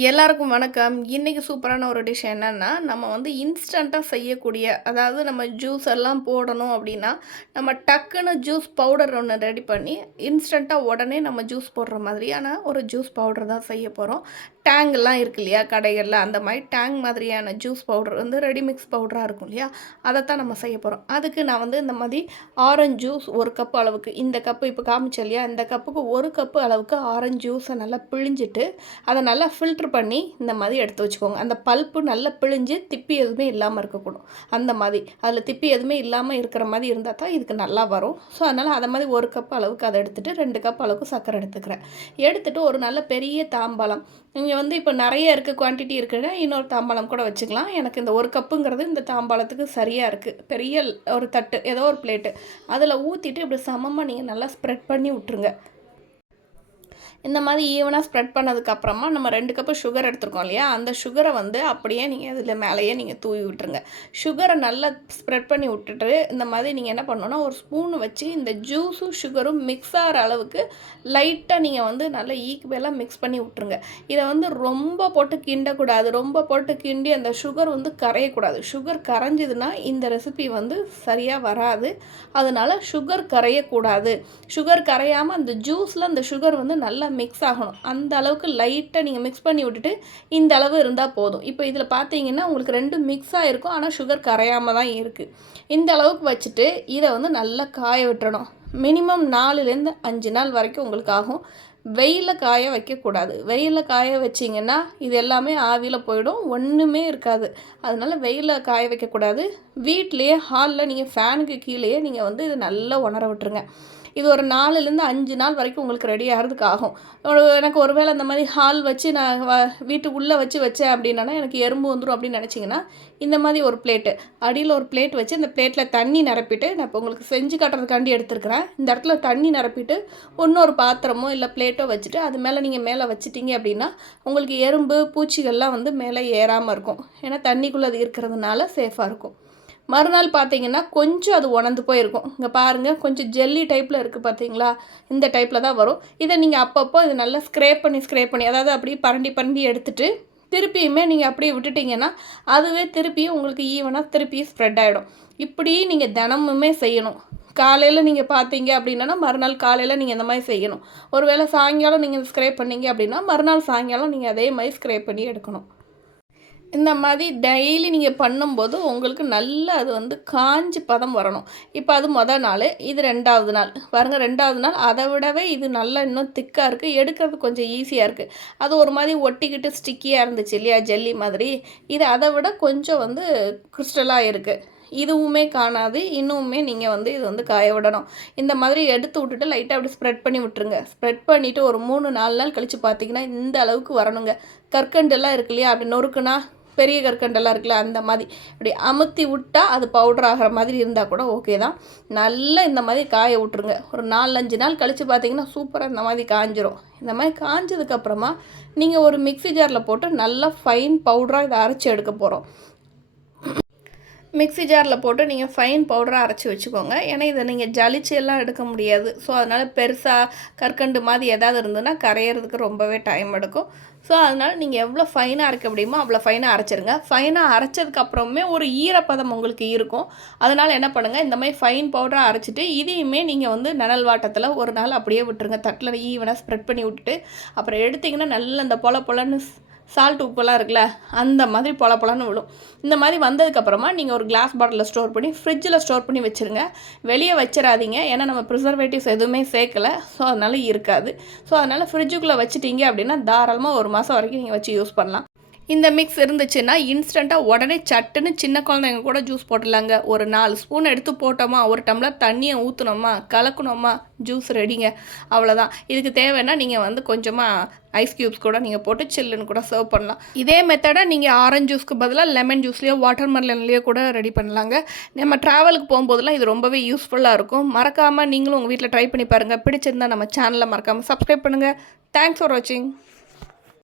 எல்லாருக்கும் வணக்கம். இன்றைக்கி சூப்பரான ஒரு டிஷ் என்னென்னா நம்ம வந்து இன்ஸ்டண்ட்டாக செய்யக்கூடிய அதாவது நம்ம ஜூஸ் எல்லாம் போடணும் அப்படின்னா நம்ம டக்குன்னு ஜூஸ் பவுடர் ஒன்று ரெடி பண்ணி இன்ஸ்டண்ட்டாக உடனே நம்ம ஜூஸ் போடுற மாதிரியான ஒரு ஜூஸ் பவுடர் தான் செய்ய போகிறோம் டேங்கெல்லாம் இருக்கு இல்லையா கடைகளில்? அந்த மாதிரி டேங் மாதிரியான ஜூஸ் பவுடர் வந்து ரெடிமிக்ஸ் பவுடராக இருக்கும் இல்லையா? அதைத்தான் நம்ம செய்ய போகிறோம் அதுக்கு நான் வந்து இந்த மாதிரி ஆரஞ்சு ஜூஸ் ஒரு கப்பு அளவுக்கு இந்த கப்பு இப்போ காமிச்சேன் இல்லையா? இந்த கப்புக்கு ஒரு கப்பு அளவுக்கு ஆரஞ்சு ஜூஸை நல்லா பிழிஞ்சிட்டு அதை நல்லா ஃபில்ட்ரு பண்ணி இந்த மாதிரி எடுத்து வச்சுக்கோங்க. அந்த பல்ப்பு நல்லா பிழிஞ்சு திப்பி எதுவுமே இல்லாமல் இருக்கக்கூடும். அந்த மாதிரி. அதில் திப்பி எதுவுமே இல்லாமல் இருக்கிற மாதிரி இருந்தால் தான் இதுக்கு நல்லா வரும். ஸோ அதனால் அதை மாதிரி ஒரு கப் அளவுக்கு அதை எடுத்துகிட்டு ரெண்டு கப் அளவுக்கு சர்க்கரை எடுத்துக்கிறேன். எடுத்துகிட்டு ஒரு நல்ல பெரிய தாம்பாளம் இங்கே வந்து இப்போ நிறைய இருக்குது குவான்டிட்டி இருக்குன்னா இன்னொரு தாம்பாளம் கூட வச்சுக்கலாம். எனக்கு இந்த ஒரு கப்புங்கிறது இந்த தாம்பாளத்துக்கு சரியாக இருக்குது பெரிய ஒரு தட்டு ஏதோ ஒரு பிளேட்டு அதில் ஊற்றிட்டு இப்படி சமமாக நீங்கள் நல்லா ஸ்ப்ரெட் பண்ணி விட்ருங்க இந்த மாதிரி ஈவனாக ஸ்ப்ரெட் பண்ணதுக்கப்புறமா நம்ம ரெண்டு கப்பு சுகர் எடுத்துருக்கோம் இல்லையா? அந்த சுகரை வந்து அப்படியே நீங்கள் இதில் மேலேயே நீங்கள் தூவி விட்டுருங்க. சுகரை நல்லா ஸ்ப்ரெட் பண்ணி விட்டுட்டு இந்த மாதிரி நீங்கள் என்ன பண்ணணும்னா ஒரு ஸ்பூன் வச்சு இந்த ஜூஸும் சுகரும் மிக்ஸ் ஆகிற அளவுக்கு லைட்டாக நீங்கள் வந்து நல்லா ஈக்குவலாக மிக்ஸ் பண்ணி விட்ருங்க இதை வந்து ரொம்ப போட்டு கிண்டக்கூடாது. ரொம்ப போட்டு கிண்டி அந்த சுகர் வந்து கரையக்கூடாது. சுகர் கரைஞ்சிதுன்னா இந்த ரெசிபி வந்து சரியாக வராது. அதனால் சுகர் கரையக்கூடாது. சுகர் கரையாமல் அந்த ஜூஸில் அந்த சுகர் வந்து நல்லா நல்லா மிக்ஸ் ஆகணும். அந்த அளவுக்கு லைட்டாக நீங்கள் மிக்ஸ் பண்ணி விட்டுட்டு இந்த அளவு இருந்தால் போதும். இப்போ இதில் பார்த்தீங்கன்னா உங்களுக்கு ரெண்டும் மிக்ஸாக இருக்கும். ஆனால் சுகர் கரையாமல் தான் இருக்குது இந்த அளவுக்கு வச்சுட்டு இதை வந்து நல்லா காய விட்டுறணும். மினிமம் நாலுலேருந்து அஞ்சு நாள் வரைக்கும் உங்களுக்கு ஆகும். வெயிலில் காய வைக்கக்கூடாது. வெயிலில் காய வச்சிங்கன்னா இது எல்லாமே ஆவியில் போயிடும். ஒன்றுமே இருக்காது. அதனால் வெயிலில் காய வைக்கக்கூடாது. வீட்லேயே ஹாலில் நீங்கள் ஃபேனுக்கு கீழேயே நீங்கள் வந்து இது நல்லா உணர விட்டுருங்க. இது ஒரு நாலுலேருந்து அஞ்சு நாள் வரைக்கும் உங்களுக்கு ரெடி ஆகிறதுக்கு ஆகும். எனக்கு ஒருவேளை அந்த மாதிரி ஹால் வச்சு நான் வ வீட்டு உள்ளே வச்சு வச்சேன் அப்படின்னா எனக்கு எறும்பு வந்துடும் அப்படின்னு நினச்சிங்கன்னா இந்த மாதிரி ஒரு பிளேட்டு அடியில் ஒரு பிளேட் வச்சு இந்த பிளேட்டில் தண்ணி நிரப்பிட்டு நான் இப்போ உங்களுக்கு செஞ்சு காட்டுறதுக்காண்டி எடுத்துருக்கிறேன். இந்த இடத்துல தண்ணி நிரப்பிட்டு இன்னொரு பாத்திரமோ இல்லை பிளேட்டோ வச்சுட்டு அது மேலே நீங்கள் மேலே வச்சுட்டீங்க அப்படின்னா உங்களுக்கு எறும்பு பூச்சிகள்லாம் வந்து மேலே ஏறாமல் இருக்கும். ஏன்னா தண்ணிக்குள்ளே அது இருக்கிறதுனால சேஃபாக இருக்கும். மறுநாள் பார்த்தீங்கன்னா கொஞ்சம் அது உணர்ந்து போயிருக்கும். இங்கே பாருங்கள் கொஞ்சம் ஜெல்லி டைப்பில் இருக்குது பார்த்தீங்களா? இந்த டைப்பில் தான் வரும். இதை நீங்கள் அப்பப்போ இது நல்லா ஸ்க்ரேப் பண்ணி ஸ்க்ரேப் பண்ணி அதாவது அப்படியே பரண்டி பரண்டி எடுத்துகிட்டு திருப்பியுமே நீங்கள் அப்படியே விட்டுட்டிங்கன்னா அதுவே திருப்பியும் உங்களுக்கு ஈவனாக திருப்பியும் ஸ்ப்ரெட் ஆகிடும் இப்படி நீங்கள் தினமுமே செய்யணும். காலையில் நீங்கள் பார்த்தீங்க அப்படின்னா மறுநாள் காலையில் நீங்கள் இந்த மாதிரி செய்யணும். ஒருவேளை சாயங்காலம் நீங்கள் ஸ்க்ரேப் பண்ணீங்க அப்படின்னா மறுநாள் சாயங்காலம் நீங்கள் அதே மாதிரி ஸ்க்ரேப் பண்ணி எடுக்கணும். இந்த மாதிரி டெய்லி நீங்கள் பண்ணும்போது உங்களுக்கு நல்லா அது வந்து காஞ்சி பதம் வரணும். இப்போ அது மொதல் நாள் இது ரெண்டாவது நாள். பாருங்கள் ரெண்டாவது நாள். அதை விடவே இது நல்லா இன்னும் திக்காக இருக்குது எடுக்கிறது கொஞ்சம் ஈஸியாக இருக்குது அது ஒரு மாதிரி ஒட்டிக்கிட்டு ஸ்டிக்கியாக இருந்துச்சு இல்லையா? ஜெல்லி மாதிரி. இது அதை விட கொஞ்சம் வந்து கிறிஸ்டலாக இருக்குது இதுவுமே காணாது. இன்னுமே நீங்கள் வந்து இது வந்து காய விடணும். இந்த மாதிரி எடுத்து விட்டுட்டு லைட்டாக அப்படி ஸ்ப்ரெட் பண்ணி விட்டுருங்க. ஸ்ப்ரெட் பண்ணிவிட்டு ஒரு மூணு நாலு நாள் கழித்து பார்த்தீங்கன்னா இந்த அளவுக்கு வரணுங்க. கற்கண்டெல்லாம் இருக்கு இல்லையா? அப்படி நொறுக்குனா பெரிய கற்கண்டெல்லாம் இருக்குல்ல அந்த மாதிரி. இப்படி அமுத்தி விட்டால் அது பவுடர் ஆகிற மாதிரி இருந்தால் கூட ஓகே தான். நல்லா இந்த மாதிரி காய விட்ருங்க ஒரு நாலஞ்சு நாள் கழித்து பார்த்தீங்கன்னா சூப்பராக இந்த மாதிரி காஞ்சிரும். இந்த மாதிரி காஞ்சதுக்கப்புறமா நீங்கள் ஒரு மிக்சி ஜாரில் போட்டு நல்லா ஃபைன் பவுடராக இதை அரைச்சி எடுக்க போகிறோம் மிக்ஸி ஜாரில் போட்டு நீங்கள் ஃபைன் பவுடராக அரைச்சி வச்சுக்கோங்க. ஏன்னா இதை நீங்கள் ஜலிச்சு எல்லாம் எடுக்க முடியாது. ஸோ அதனால் பெருசாக கற்கண்டு மாதிரி எதாவது இருந்ததுன்னா கரையிறதுக்கு ரொம்பவே டைம் எடுக்கும். ஸோ அதனால் நீங்கள் எவ்வளோ ஃபைனாக அரைக்க முடியுமோ அவ்வளோ ஃபைனாக அரைச்சிருங்க. ஃபைனாக அரைச்சதுக்கப்புறமே ஒரு ஈரப்பதம் உங்களுக்கு இருக்கும். அதனால் என்ன பண்ணுங்கள் இந்த மாதிரி ஃபைன் பவுடராக அரைச்சிட்டு இதையுமே நீங்கள் வந்து நனல் வாட்டத்தில் ஒரு நாள் அப்படியே விட்டுருங்க. தட்டில் ஈவனாக ஸ்ப்ரெட் பண்ணி விட்டுட்டு அப்புறம் எடுத்திங்கன்னா நல்ல அந்த பொல பொலன்னு சால்ட் உப்பெல்லாம் இருக்குல்ல அந்த மாதிரி பொல பொலன்னு விடும் இந்த மாதிரி வந்ததுக்கப்புறமா நீங்கள் ஒரு கிளாஸ் பாட்டிலில் ஸ்டோர் பண்ணி ஃப்ரிட்ஜில் ஸ்டோர் பண்ணி வச்சுருங்க. வெளியே வச்சிடாதீங்க ஏன்னா நம்ம ப்ரிசர்வேட்டிவ்ஸ் எதுவுமே சேர்க்கலை. ஸோ அதனால் இருக்காது. ஸோ அதனால் ஃப்ரிட்ஜுக்குள்ளே வச்சுட்டீங்க அப்படின்னா தாராளமாக ஒரு மாதம் வரைக்கும் நீங்கள் வச்சு யூஸ் பண்ணலாம். இந்த மிக்ஸ் இருந்துச்சுன்னா இன்ஸ்டண்ட்டாக உடனே சட்டுன்னு சின்ன குழந்தைங்க கூட ஜூஸ் போட்டுடலாங்க. ஒரு நாலு ஸ்பூன் எடுத்து போட்டோமா ஒரு டம்ளர் தண்ணியை ஊற்றுனோமா கலக்கணுமா ஜூஸ் ரெடிங்க அவ்வளோதான் இதுக்கு தேவைன்னா நீங்கள் வந்து கொஞ்சமாக ஐஸ் க்யூப்ஸ் கூட நீங்கள் போட்டு சில்லுன்னு கூட சர்வ் பண்ணலாம். இதே மெத்தடை நீங்கள் ஆரஞ்ச் ஜூஸ்க்கு பதிலாக லெமன் ஜூஸ்லேயோ வாட்டர் மெலன்லேயோ கூட ரெடி பண்ணலாங்க. நம்ம ட்ராவலுக்கு போகும்போதெல்லாம் இது ரொம்பவே யூஸ்ஃபுல்லாக இருக்கும். மறக்காமல் நீங்களும் உங்கள் வீட்டில் ட்ரை பண்ணி பாருங்கள் பிடிச்சிருந்தா நம்ம சேனலை மறக்காமல் சப்ஸ்கிரைப் பண்ணுங்கள் தேங்க்ஸ் ஃபார் வாட்சிங்